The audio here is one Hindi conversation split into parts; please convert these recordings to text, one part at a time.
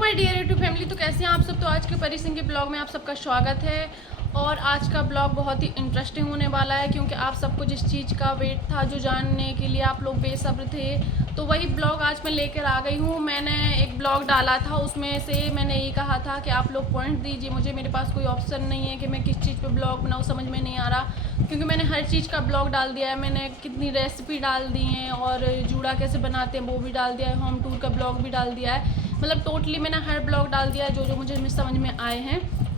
My dear YouTube family. तो कैसे हैं आप सब। तो आज के परी सिंह के ब्लॉग में आप सबका स्वागत है। और आज का ब्लॉग बहुत ही इंटरेस्टिंग होने वाला है, क्योंकि आप सबको जिस चीज़ का वेट था, जो जानने के लिए आप लोग बेसब्र थे, तो वही ब्लॉग आज मैं लेकर आ गई हूँ। मैंने एक ब्लॉग डाला था, उसमें से मैंने ये कहा था कि आप लोग पॉइंट दीजिए मुझे, मेरे पास कोई ऑप्शन नहीं है कि मैं किस चीज़ पे ब्लॉग बनाऊँ, समझ में नहीं आ रहा, क्योंकि मैंने हर चीज़ का ब्लॉग डाल दिया है। मैंने कितनी रेसिपी डाल दी हैं और जूड़ा कैसे बनाते हैं वो भी डाल दिया है, होम टूर का ब्लॉग भी डाल दिया है। मतलब टोटली मैंने हर ब्लॉग डाल दिया है जो मुझे समझ में आए हैं।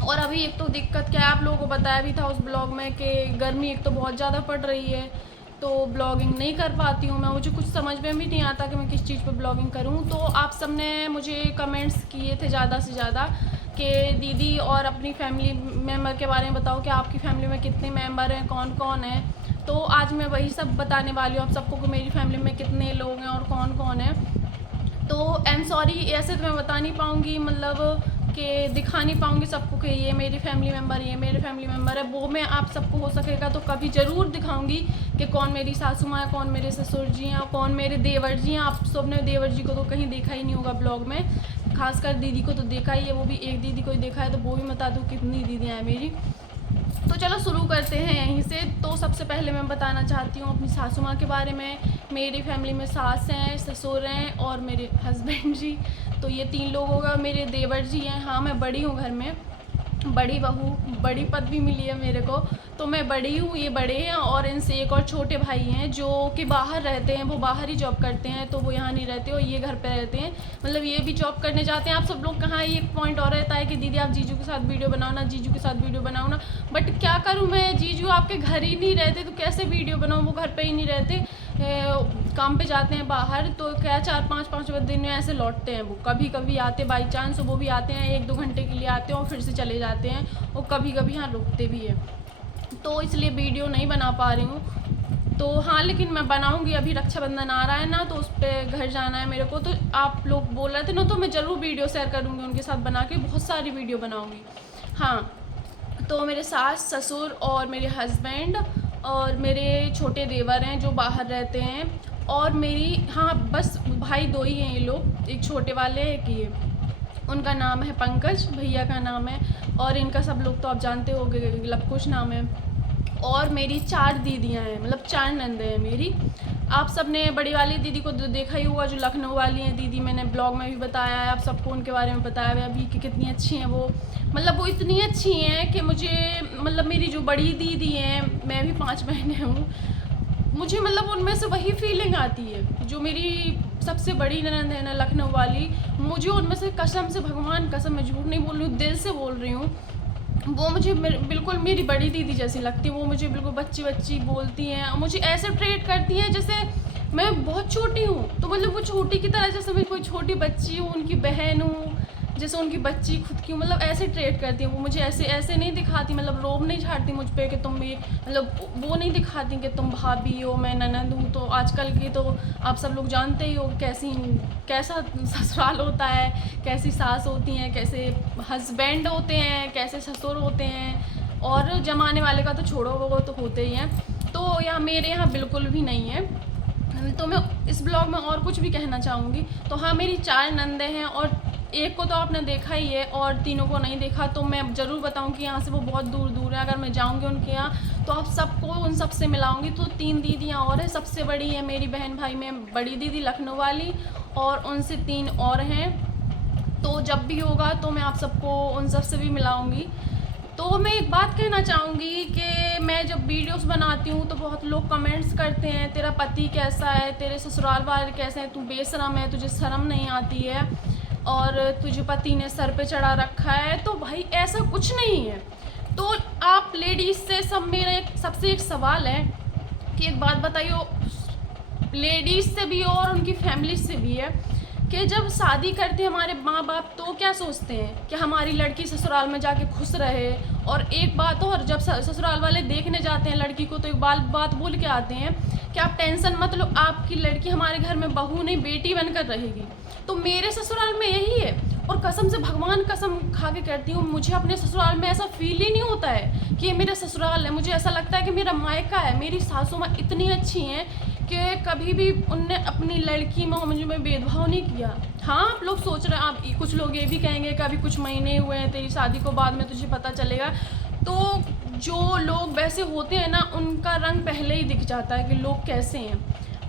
और अभी एक तो दिक्कत क्या है, आप लोगों को बताया भी था उस ब्लॉग में कि गर्मी एक तो बहुत ज़्यादा पड़ रही है, तो ब्लॉगिंग नहीं कर पाती हूँ मैं। मुझे कुछ समझ में भी नहीं आता कि मैं किस चीज़ पे ब्लॉगिंग करूँ। तो आप सब ने मुझे कमेंट्स किए थे ज़्यादा से ज़्यादा कि दीदी और अपनी फैमिली मेम्बर के बारे में बताओ कि आपकी फैमिली में कितने मेम्बर हैं, कौन कौन है। तो आज मैं वही सब बताने वाली हूँ आप सबको कि मेरी फैमिली में कितने लोग हैं और कौन कौन है। तो आई एम सॉरी, ऐसे तो मैं बता नहीं पाऊँगी, मतलब कि दिखा नहीं पाऊँगी सबको कि ये मेरी फैमिली मेम्बर, ये मेरे फैमिली मेम्बर है। वो मैं आप सबको हो सकेगा तो कभी ज़रूर दिखाऊंगी कि कौन मेरी सासू माँ है, कौन मेरे ससुर जी हैं और कौन मेरे देवर जी हैं। आप सब ने देवर जी को तो कहीं देखा ही नहीं होगा ब्लॉग में, खासकर दीदी को तो देखा ही है, वो भी एक दीदी को ही देखा है, तो वो भी बता दूँ कितनी दीदियाँ हैं मेरी। तो चलो शुरू करते हैं यहीं से। तो सबसे पहले मैं बताना चाहती हूँ अपनी सासू माँ के बारे में। मेरी फैमिली में सास हैं, ससुर हैं और मेरे हस्बैंड जी, तो ये 3 लोग होगा। मेरे देवर जी हैं। हाँ, मैं बड़ी हूँ घर में, बड़ी बहू, बड़ी पदवी मिली है मेरे को, तो मैं बड़ी हूँ, ये बड़े हैं। और इनसे एक और छोटे भाई हैं जो कि बाहर रहते हैं, वो बाहर ही जॉब करते हैं, तो वो यहाँ नहीं रहते और ये घर पे रहते हैं, मतलब ये भी जॉब करने जाते हैं। आप सब लोग कहाँ, एक पॉइंट और रहता है कि दीदी आप जीजू के साथ वीडियो बनाओ ना, जीजू के साथ वीडियो बनाओ ना, बट क्या करूँ मैं, जीजू आपके घर ही नहीं रहते तो कैसे वीडियो बनाऊँ, वो घर पर ही नहीं रहते, काम पे जाते हैं बाहर। तो क्या 4-5 दिन में ऐसे लौटते हैं, वो कभी कभी आते बाई चांस, वो भी आते हैं 1-2 घंटे के लिए आते हैं और फिर से चले जाते हैं, और कभी कभी यहाँ रुकते भी हैं, तो इसलिए वीडियो नहीं बना पा रही हूँ। तो हाँ, लेकिन मैं बनाऊँगी। अभी रक्षाबंधन आ रहा है ना, तो उस पर घर जाना है मेरे को, तो आप लोग बोल रहे थे ना, तो मैं ज़रूर वीडियो शेयर करूँगी उनके साथ बना के, बहुत सारी वीडियो बनाऊँगी। हाँ, तो मेरे सास ससुर और मेरे हस्बैंड और मेरे छोटे देवर हैं जो बाहर रहते हैं, और मेरी, हाँ बस भाई 2 ही हैं ये लोग, एक छोटे वाले एक ये, उनका नाम है पंकज, भैया का नाम है, और इनका सब लोग तो आप जानते हो, लवकुश नाम है। और मेरी 4 दीदियाँ हैं, मतलब 4 नंदे हैं मेरी। आप सब ने बड़ी वाली दीदी को देखा ही होगा, जो लखनऊ वाली हैं दीदी, मैंने ब्लॉग में भी बताया है, आप सबको उनके बारे में बताया है अभी कि कितनी अच्छी हैं वो। मतलब वो इतनी अच्छी हैं कि मुझे, मतलब मेरी जो बड़ी दीदी हैं, मैं भी 5 बहनें हूँ, मुझे मतलब उनमें से वही फीलिंग आती है जो मेरी सबसे बड़ी ननद है ना लखनऊ वाली, मुझे उनमें से कसम से, भगवान कसम, मैं झूठ नहीं बोल रही हूँ, दिल से बोल रही हूँ, वो मुझे बिल्कुल मेरी बड़ी दीदी जैसी लगती है। वो मुझे बिल्कुल बच्ची बच्ची बोलती हैं, मुझे ऐसे ट्रीट करती हैं जैसे मैं बहुत छोटी हूँ, तो मतलब वो छोटी की तरह, जैसे मैं कोई छोटी बच्ची हूँ, उनकी बहन हूँ, जैसे उनकी बच्ची खुद की, मतलब ऐसे ट्रीट करती हैं वो मुझे। ऐसे ऐसे नहीं दिखाती, मतलब रोब नहीं झाड़ती मुझ पे कि तुम भी, मतलब वो नहीं दिखाती कि तुम भाभी हो, मैं ननद हूँ। तो आजकल की तो आप सब लोग जानते ही हो कैसा ससुराल होता है, कैसी सास होती हैं, कैसे हस्बैंड होते हैं, कैसे ससुर होते हैं, और जमाने वाले का तो छोड़ो, वो तो होते ही हैं। तो यहाँ मेरे यहाँ बिल्कुल भी नहीं है। तो मैं इस ब्लॉग में और कुछ भी कहना चाहूँगी। तो हाँ, मेरी 4 नंदे हैं, और एक को तो आपने देखा ही है और तीनों को नहीं देखा, तो मैं ज़रूर बताऊँ कि यहाँ से वो बहुत दूर दूर है। अगर मैं जाऊँगी उनके यहाँ तो आप सबको उन सब से मिलाऊँगी। तो 3 दीदियाँ और हैं, सबसे बड़ी है मेरी बहन भाई में बड़ी दीदी लखनऊ वाली, और उनसे 3 और हैं। तो जब भी होगा तो मैं आप सबको उन सब से भी मिलाऊँगी। तो मैं एक बात कहना चाहूँगी कि मैं जब वीडियोस बनाती हूँ तो बहुत लोग कमेंट्स करते हैं, तेरा पति कैसा है, तेरे ससुराल वाले कैसे हैं, तू बेशरम है, तुझे शर्म नहीं आती है, और तुझे पति ने सर पे चढ़ा रखा है। तो भाई ऐसा कुछ नहीं है। तो आप लेडीज़ से सब, मेरा सबसे एक सवाल है कि एक बात बताइए, लेडीज़ से भी और उनकी फैमिली से भी है कि जब शादी करते हैं हमारे माँ बाप, तो क्या सोचते हैं कि हमारी लड़की ससुराल में जाके खुश रहे। और एक बात और, जब ससुराल वाले देखने जाते हैं लड़की को, तो एक बात बोल के आते हैं कि आप टेंशन मत लो, आपकी लड़की हमारे घर में बहू नहीं बेटी बनकर रहेगी। तो मेरे ससुराल में यही है, और कसम से, भगवान कसम खा के कहती हूँ, मुझे अपने ससुराल में ऐसा फील ही नहीं होता है कि ये मेरा ससुराल है। मुझे ऐसा लगता है कि मेरा मायका है। मेरी सासू माँ इतनी अच्छी हैं कि कभी भी उनने अपनी लड़की में मुझे में भेदभाव नहीं किया। हाँ, आप लोग सोच रहे हैं, आप कुछ लोग ये भी कहेंगे कि अभी कुछ महीने हुए हैं तेरी शादी को, बाद में तुझे पता चलेगा। तो जो लोग वैसे होते हैं ना, उनका रंग पहले ही दिख जाता है कि लोग कैसे हैं।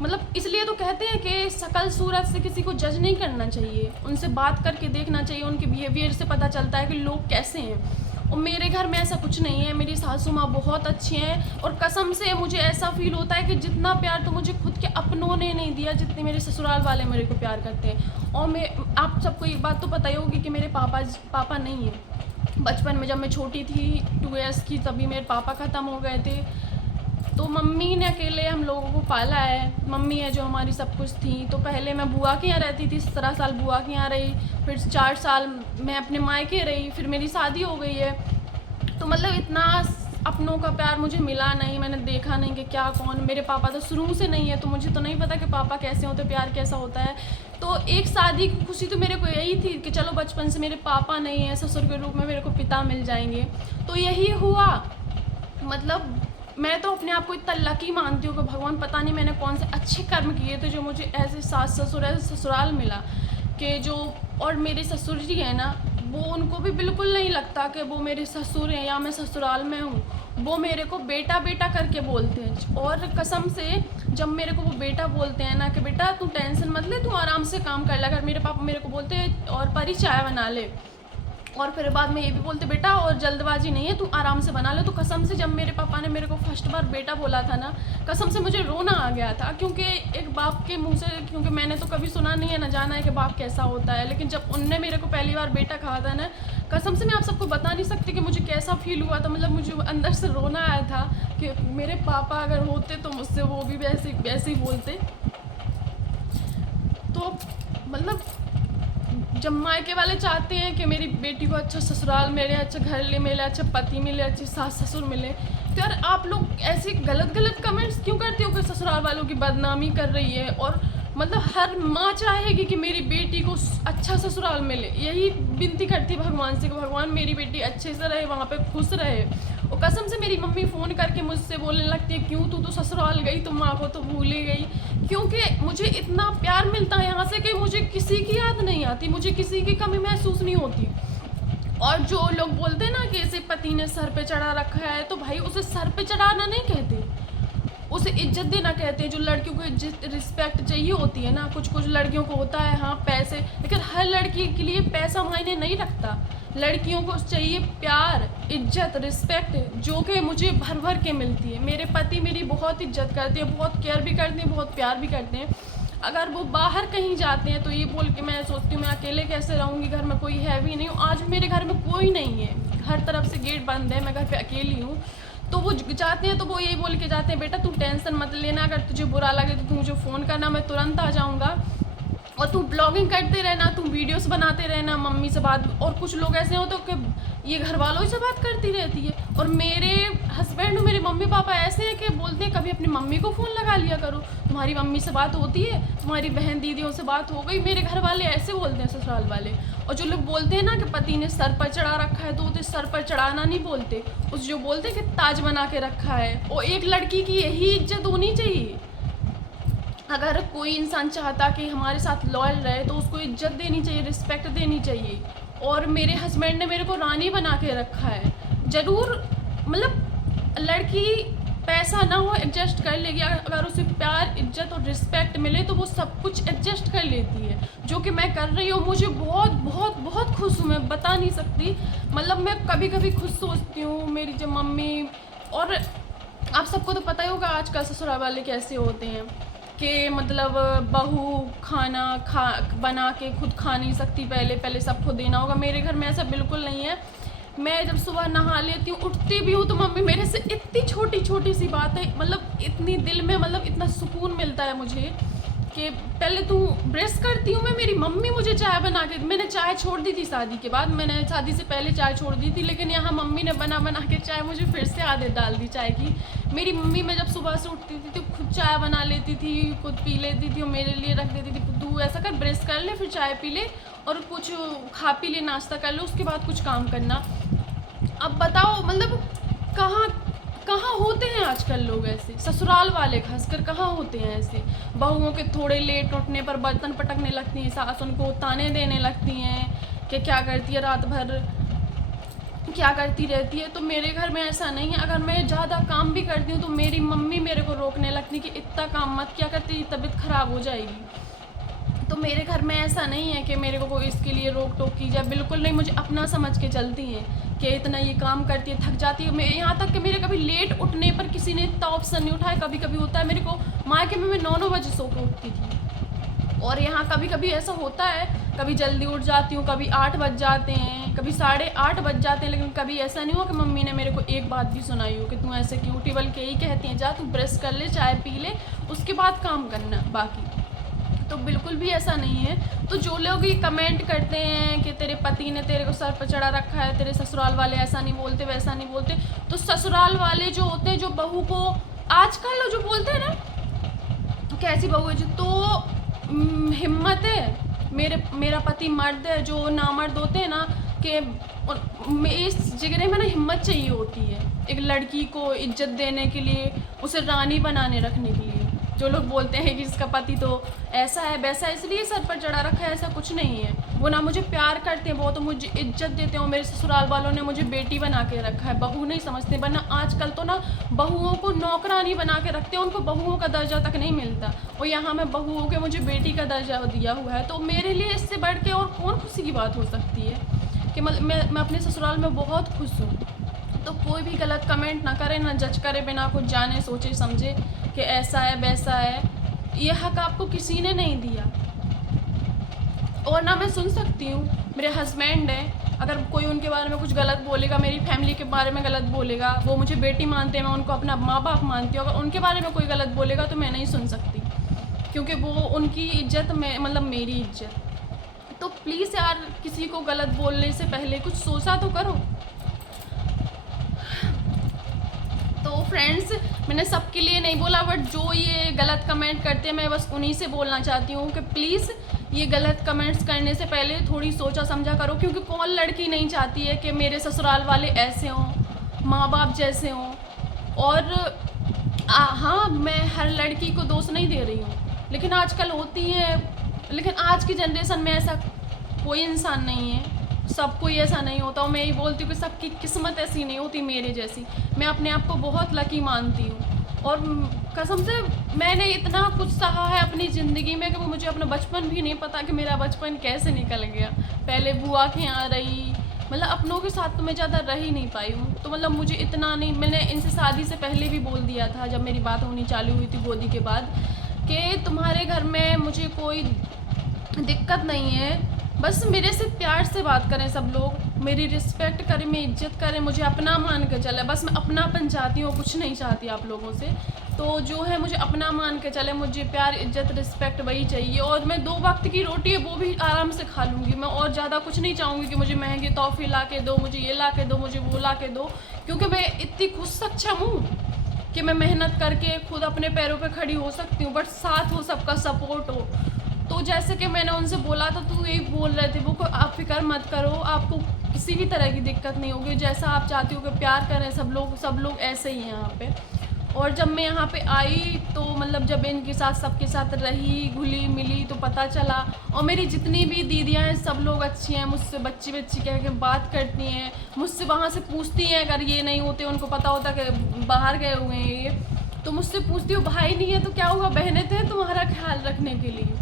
मतलब इसलिए तो कहते हैं कि शकल सूरत से किसी को जज नहीं करना चाहिए, उनसे बात करके देखना चाहिए, उनके बिहेवियर से पता चलता है कि लोग कैसे हैं। और मेरे घर में ऐसा कुछ नहीं है, मेरी सासू माँ बहुत अच्छी हैं, और कसम से मुझे ऐसा फील होता है कि जितना प्यार तो मुझे खुद के अपनों ने नहीं दिया, जितने मेरे ससुराल वाले मेरे को प्यार करते हैं। और मैं, आप सबको एक बात तो पता ही होगी कि मेरे पापा नहीं है। बचपन में जब मैं छोटी थी 2 ईयर्स की, तभी मेरे पापा ख़त्म हो गए थे। तो मम्मी ने अकेले हम लोगों को पाला है, मम्मी है जो हमारी सब कुछ थी। तो पहले मैं बुआ के यहाँ रहती थी, 17 साल बुआ के यहाँ रही, फिर 4 साल मैं अपने मायके रही, फिर मेरी शादी हो गई है। तो मतलब इतना अपनों का प्यार मुझे मिला नहीं, मैंने देखा नहीं कि क्या कौन। मेरे पापा तो शुरू से नहीं है, तो मुझे तो नहीं पता कि पापा कैसे होते, प्यार कैसा होता है। तो एक शादी की खुशी तो मेरे को यही थी कि चलो बचपन से मेरे पापा नहीं है, ससुर के रूप में मेरे को पिता मिल जाएंगे। तो यही हुआ। मतलब मैं तो अपने आप को इतना लकी मानती हूँ कि भगवान पता नहीं मैंने कौन से अच्छे कर्म किए थे जो मुझे ऐसे सास ससुर ऐसे ससुराल मिला कि जो। और मेरे ससुर जी है ना, वो उनको भी बिल्कुल नहीं लगता कि वो मेरे ससुर हैं या मैं ससुराल में हूँ। वो मेरे को बेटा बेटा करके बोलते हैं। और कसम से जब मेरे को वो बेटा बोलते हैं ना कि बेटा तू टेंशन मत ले, तू आराम से काम कर ले। अगर मेरे पापा मेरे को बोलते हैं और परी चाय बना ले, और फिर बाद में ये भी बोलते बेटा और जल्दबाजी नहीं है, तू आराम से बना ले। तो कसम से जब मेरे पापा ने मेरे को फर्स्ट बार बेटा बोला था ना, कसम से मुझे रोना आ गया था। क्योंकि एक बाप के मुंह से, क्योंकि मैंने तो कभी सुना नहीं है, ना जाना है कि बाप कैसा होता है। लेकिन जब उनने मेरे को पहली बार बेटा कहा था ना, कसम से मैं आप सबको बता नहीं सकती कि मुझे कैसा फील हुआ था। मतलब मुझे अंदर से रोना आया था कि मेरे पापा अगर होते तो मुझसे वो भी वैसे ही बोलते। तो मतलब जब मायके वाले चाहते हैं कि मेरी बेटी को अच्छा ससुराल मिले, अच्छा घर मिले, अच्छा पति मिले, अच्छे सास ससुर मिले, तो यार आप लोग ऐसे गलत कमेंट्स क्यों करते हो कि ससुराल वालों की बदनामी कर रही है। और मतलब हर माँ चाहेगी कि मेरी बेटी को अच्छा ससुराल मिले, यही विनती करती है भगवान से कि भगवान मेरी बेटी अच्छे से रहे, वहाँ पे खुश रहे। और कसम से मेरी मम्मी फ़ोन करके मुझसे बोलने लगती है क्यों तू तो ससुराल गई, तुम माँ को तो भूल ही गई। क्योंकि मुझे इतना प्यार मिलता है यहाँ से कि मुझे किसी की याद नहीं आती, मुझे किसी की कमी महसूस नहीं होती। और जो लोग बोलते हैं ना कि इसे पति ने सर पे चढ़ा रखा है, तो भाई उसे सर पे चढ़ाना नहीं कहते, उसे इज्जत देना कहते हैं। जो लड़कियों को इज्जत रिस्पेक्ट चाहिए होती है ना, कुछ लड़कियों को होता है हाँ पैसे, लेकिन हर लड़की के लिए पैसा मायने नहीं रखता। लड़कियों को चाहिए प्यार, इज्जत, रिस्पेक्ट, जो कि मुझे भर भर के मिलती है। मेरे पति मेरी बहुत इज्जत करते हैं, बहुत केयर भी करते हैं, बहुत प्यार भी करते हैं। अगर वो बाहर कहीं जाते हैं तो ये बोल के मैं सोचती हूँ मैं अकेले कैसे रहूँगी, घर में कोई है भी नहीं। आज मेरे घर में कोई नहीं है, हर तरफ से गेट बंद है, मैं घर पे अकेली हूँ। तो वो जाते हैं तो वो यही बोल के जाते हैं बेटा तू टेंशन मत लेना, अगर तुझे बुरा लगे तो तू मुझे फ़ोन करना, मैं तुरंत आ जाऊँगा। और तू ब्लॉगिंग करते रहना, तू वीडियोस बनाते रहना, मम्मी से बात। और कुछ लोग ऐसे होते हैं कि ये घर वालों से बात करती रहती है। और मेरे हस्बैंड और मेरे मम्मी पापा ऐसे हैं कि बोलते हैं कभी अपनी मम्मी को फ़ोन लगा लिया करो, तुम्हारी मम्मी से बात होती है, तुम्हारी बहन दीदियों से बात हो गई। मेरे घर वाले ऐसे बोलते हैं, ससुराल वाले। और जो लोग बोलते हैं ना कि पति ने सर पर चढ़ा रखा है, तो वो सर पर चढ़ाना नहीं बोलते, उस जो बोलते हैं कि ताज बना के रखा है। और एक लड़की की यही इज्जत होनी चाहिए। अगर कोई इंसान चाहता कि हमारे साथ लॉयल रहे तो उसको इज्जत देनी चाहिए, रिस्पेक्ट देनी चाहिए। और मेरे हस्बैंड ने मेरे को रानी बना के रखा है। ज़रूर मतलब लड़की पैसा ना हो एडजस्ट कर लेगी, अगर उसे प्यार, इज्जत और रिस्पेक्ट मिले तो वो सब कुछ एडजस्ट कर लेती है, जो कि मैं कर रही हूँ। मुझे बहुत बहुत बहुत खुश हूँ, मैं बता नहीं सकती। मतलब मैं कभी कभी खुद सोचती हूँ मेरी जो मम्मी, और आप सबको तो पता ही होगा आजकल ससुराल वाले कैसे होते हैं कि मतलब बहू बना के खुद खा नहीं सकती, पहले सबको देना होगा। मेरे घर में ऐसा बिल्कुल नहीं है। मैं जब सुबह नहा लेती हूँ, उठती भी हूँ, तो मम्मी मेरे से इतनी छोटी छोटी सी बात है, मतलब इतनी दिल में मतलब इतना सुकून मिलता है मुझे कि पहले तू ब्रश करती हूँ मैं, मेरी मम्मी मुझे चाय बना के, मैंने चाय छोड़ दी थी शादी के बाद, मैंने शादी से पहले चाय छोड़ दी थी, लेकिन यहाँ मम्मी ने बना के चाय मुझे फिर से आदत डाल दी चाय की। मेरी मम्मी, मैं जब सुबह से उठती थी तो खुद चाय बना लेती थी, खुद पी लेती थी और मेरे लिए रख देती थी, तू ऐसा कर ब्रश कर ले, फिर चाय पी ले और कुछ खा पी ले, नाश्ता कर ले, उसके बाद कुछ काम करना। अब बताओ मतलब कहाँ होते हैं आजकल लोग ऐसे, ससुराल वाले खासकर कहाँ होते हैं ऐसे। बहुओं के थोड़े लेट उठने पर बर्तन पटकने लगती हैं, सास उनको ताने देने लगती हैं कि क्या करती है रात भर, क्या करती रहती है। तो मेरे घर में ऐसा नहीं है। अगर मैं ज़्यादा काम भी करती हूँ तो मेरी मम्मी मेरे को रोकने लगती कि इतना काम मत क्या करती, तबीयत ख़राब हो जाएगी। तो मेरे घर में ऐसा नहीं है कि मेरे को कोई इसके लिए रोक टोक की जाए, बिल्कुल नहीं। मुझे अपना समझ के चलती हैं कि इतना ये काम करती है, थक जाती है। मैं यहाँ तक कि मेरे कभी लेट उठने पर किसी ने इतना ऑप्शन नहीं उठाया। कभी कभी होता है, मेरे को मायके में मैं 9 बजे सो के उठती थी, और यहाँ कभी कभी ऐसा होता है, कभी जल्दी उठ जाती हूँ, कभी 8 बज जाते हैं, कभी 8:30 बज जाते हैं। लेकिन कभी ऐसा नहीं हुआ कि मम्मी ने मेरे को एक बात भी सुनाई हो कि तू ऐसे क्यों उठी, बल्कि यही कहती हैं जा तू ब्रश कर ले, चाय पी ले, उसके बाद काम करना बाकी। तो बिल्कुल भी ऐसा नहीं है। तो जो लोग ये कमेंट करते हैं कि तेरे पति ने तेरे को सर पर चढ़ा रखा है, तेरे ससुराल वाले ऐसा नहीं बोलते वैसा नहीं बोलते, तो ससुराल वाले जो होते हैं, जो बहू को आजकल जो बोलते हैं ना कैसी बहू है जो, तो हिम्मत है, मेरा पति मर्द है। जो नामर्द होते हैं ना कि इस जिगरे में ना हिम्मत चाहिए होती है एक लड़की को इज्जत देने के लिए, उसे रानी बनाने रखने के लिए। जो लोग बोलते हैं कि इसका पति तो ऐसा है वैसा है इसलिए सर पर चढ़ा रखा है, ऐसा कुछ नहीं है। वो ना मुझे प्यार करते हैं, वो तो मुझे इज्जत देते हैं। मेरे ससुराल वालों ने मुझे बेटी बना के रखा है, बहू नहीं समझते। वरना आजकल तो ना बहुओं को नौकरानी बना के रखते हैं, उनको बहुओं का दर्जा तक नहीं मिलता। और यहाँ मैं बहू हो के मुझे बेटी का दर्जा दिया हुआ है, तो मेरे लिए इससे बढ़ के और कौन खुशी की बात हो सकती है कि मैं अपने ससुराल में बहुत खुश हूँ। तो कोई भी गलत कमेंट ना करे, ना जज करे बिना कुछ जाने सोचे समझे कि ऐसा है वैसा है। ये हक आपको किसी ने नहीं दिया, और ना मैं सुन सकती हूँ। मेरे हस्बैंड हैं, अगर कोई उनके बारे में कुछ गलत बोलेगा, मेरी फैमिली के बारे में गलत बोलेगा, वो मुझे बेटी मानते हैं, मैं उनको अपना माँ बाप मानती हूँ, अगर उनके बारे में कोई गलत बोलेगा तो मैं नहीं सुन सकती, क्योंकि वो उनकी इज्जत में मतलब मेरी इज्जत। तो प्लीज़ यार, किसी को गलत बोलने से पहले कुछ सोचा तो करो। तो फ्रेंड्स, मैंने सबके लिए नहीं बोला, बट जो ये गलत कमेंट करते हैं मैं बस उन्हीं से बोलना चाहती हूँ कि प्लीज़ ये गलत कमेंट्स करने से पहले थोड़ी सोचा समझा करो। क्योंकि कौन लड़की नहीं चाहती है कि मेरे ससुराल वाले ऐसे हों, माँ बाप जैसे हों। और हाँ, मैं हर लड़की को दोष नहीं दे रही हूँ, लेकिन आजकल होती हैं। लेकिन आज की जनरेशन में ऐसा कोई इंसान नहीं है, सब कोई ऐसा नहीं होता। और मैं ये बोलती हूँ कि सबकी किस्मत ऐसी नहीं होती मेरे जैसी। मैं अपने आप को बहुत लकी मानती हूँ, और कसम से मैंने इतना कुछ सहा है अपनी ज़िंदगी में कि मुझे अपना बचपन भी नहीं पता कि मेरा बचपन कैसे निकल गया। पहले बुआ के यहाँ रही, मतलब अपनों के साथ तो मैं ज़्यादा रह ही नहीं पाई हूँ। तो मतलब मुझे इतना नहीं, मैंने इनसे शादी से पहले भी बोल दिया था, जब मेरी बात होनी चालू हुई थी गोदी के बाद, कि तुम्हारे घर में मुझे कोई दिक्कत नहीं है, बस मेरे से प्यार से बात करें सब लोग, मेरी रिस्पेक्ट करें, मेरी इज्जत करें, मुझे अपना मान के चले। बस मैं अपनापन चाहती हूँ, कुछ नहीं चाहती आप लोगों से। तो जो है मुझे अपना मान के चले, मुझे प्यार इज्जत रिस्पेक्ट वही चाहिए। और मैं 2 वक्त की रोटी है वो भी आराम से खा लूँगी। मैं और ज़्यादा कुछ नहीं चाहूँगी कि मुझे महंगी तोहफे ला के दो, मुझे ये ला के दो, मुझे वो ला के दो, क्योंकि मैं इतनी खुद सक्षम हूँ कि मैं मेहनत करके खुद अपने पैरों पे खड़ी हो सकती हूँ, बट साथ हो, सबका सपोर्ट हो। तो जैसे कि मैंने उनसे बोला था, तो यही बोल रहे थे वो को आप फिक्र मत करो, आपको किसी भी तरह की दिक्कत नहीं होगी, जैसा आप चाहती हो कि प्यार करें सब लोग ऐसे ही हैं यहाँ पे। और जब मैं यहाँ पे आई तो मतलब जब इनके साथ सबके साथ रही, घुली मिली, तो पता चला। और मेरी जितनी भी दीदियाँ हैं सब लोग अच्छी हैं, मुझसे बच्ची कह के बात करती हैं, मुझसे वहाँ से पूछती हैं। अगर ये नहीं होते, उनको पता होता कि बाहर गए हुए हैं ये, तो मुझसे पूछती हो भाई नहीं है तो क्या हुआ, बहनें थे तुम्हारा ख्याल रखने के लिए।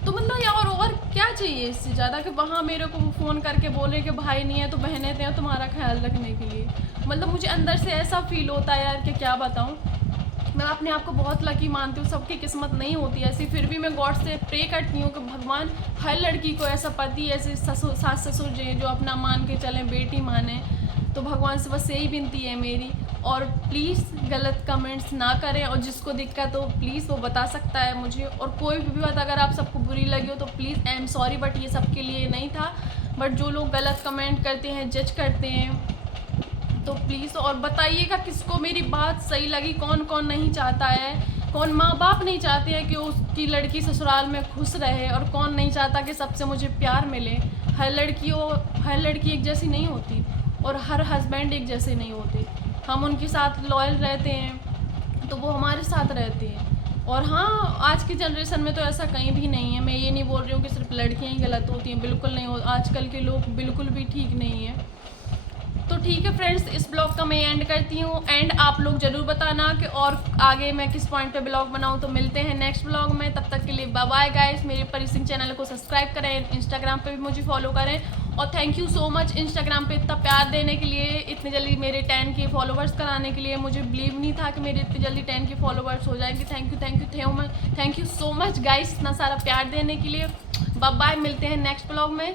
तो मतलब यार और क्या चाहिए इससे ज़्यादा कि वहाँ मेरे को फ़ोन करके बोले कि भाई नहीं है तो बहनें थे तुम्हारा ख्याल रखने के लिए। मतलब मुझे अंदर से ऐसा फील होता है यार कि क्या बताऊँ। मैं अपने आप को बहुत लकी मानती हूँ, सबकी किस्मत नहीं होती ऐसी। फिर भी मैं गॉड से प्रे करती हूँ कि भगवान हर लड़की को ऐसा पति, ऐसे सास ससुर जो अपना मान के चलें, बेटी माने। तो भगवान से बस यही विनती है मेरी। और प्लीज़ गलत कमेंट्स ना करें, और जिसको दिक्कत हो प्लीज़ वो बता सकता है मुझे। और कोई भी बात अगर आप सबको बुरी लगी हो तो please I am sorry, but ये सबके लिए नहीं था। बट जो लोग गलत कमेंट करते हैं, जज करते हैं, तो प्लीज़ और बताइएगा किसको मेरी बात सही लगी, कौन कौन नहीं चाहता है, कौन माँ बाप नहीं चाहते हैं कि उसकी लड़की ससुराल में खुश रहे, और कौन नहीं चाहता कि सबसे मुझे प्यार मिले। हर लड़की एक जैसी नहीं होती, और हर हस्बैंड एक जैसे नहीं होते। हम उनके साथ लॉयल रहते हैं तो वो हमारे साथ रहते हैं। और हाँ, आज की जनरेशन में तो ऐसा कहीं भी नहीं है। मैं ये नहीं बोल रही हूँ कि सिर्फ लड़कियाँ ही गलत होती हैं, बिल्कुल नहीं हो, आजकल के लोग बिल्कुल भी ठीक नहीं हैं। तो ठीक है फ्रेंड्स, इस ब्लॉग का मैं एंड करती हूँ। एंड आप लोग ज़रूर बताना कि और आगे मैं किस पॉइंट पे ब्लॉग बनाऊँ। तो मिलते हैं नेक्स्ट ब्लॉग में, तब तक के लिए बाय बाय गाइस। मेरे परी सिंह चैनल को सब्सक्राइब करें, इंस्टाग्राम पे भी मुझे फॉलो करें। और thank you so much Instagram पे इतना प्यार देने के लिए, इतनी जल्दी मेरे 10 के फॉलोवर्स कराने के लिए। मुझे बिलीव नहीं था कि मेरे इतनी जल्दी 10 के फॉलोवर्स हो जाएंगे। Thank you so much guys, इतना सारा प्यार देने के लिए। बाय बाय, मिलते हैं नेक्स्ट ब्लॉग में।